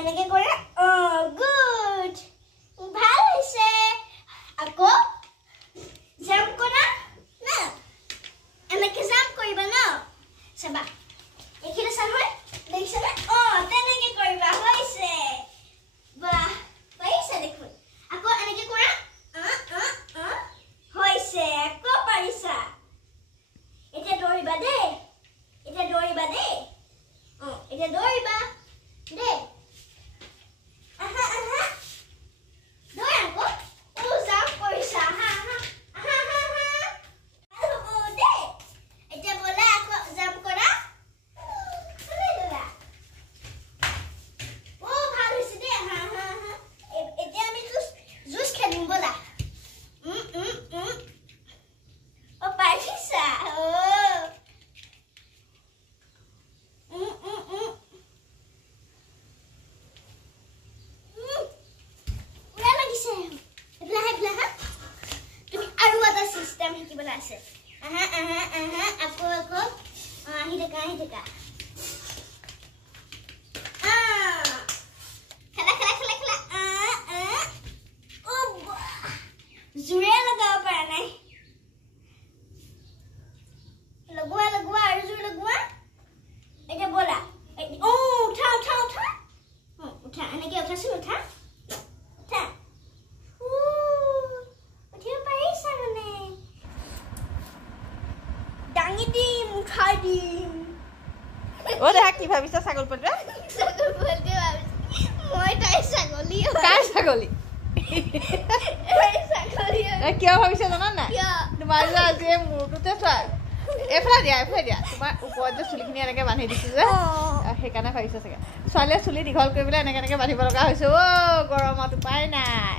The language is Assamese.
এনেকে কৰে গুড ভাল হৈছে আকৌ জাম্প কৰা না এনেকে জাম্প কৰিবা না চাবা এখিলা চান হয় দেখিছানে তেনেকে কৰিবা হৈছে বাহ পাইছা দেখোন আকৌ এনেকে কৰা হৈছে আকৌ পাৰিছা এতিয়া দৌৰিবা দেই এতিয়া দৌৰিবা দেই এতিয়া দৌৰিবা দেই আহা আহা দৌৰা আকৌ জাম্প কৰিছা আহা আহা আহা আহা আহা দেই এতিয়া বলা আকৌ জাম্প কৰা ভাল হৈছে দেই আহা আহা আহা এতিয়া আমি জুচ খেলিম বলা পাৰিছা System hikibola ase. Aha. Ako. Hidaka. Khala. Zure lagao para nai. Lagwa aru zure lagwa. Eta bola. Utha. Utha. Anake utha sun utha. উঠাই দিম ও দেখা কি ভাবিছা ছাগল পলটা মই তাই ছাগলী কিয় ভাবিছা জানা না তোমাৰ যে আজি মূৰটোতে চোৱা এফালে দিয়া তোমাৰ ওপৰত যে চুলিখিনি এনেকে বান্ধি দিছো যে সেইকাৰণে ভাবিছা চাগে ছোৱালীয়ে চুলি দীঘল কৰিবলৈ এনেকে বান্ধিব লগা হৈছে গৰমত উপায় নাই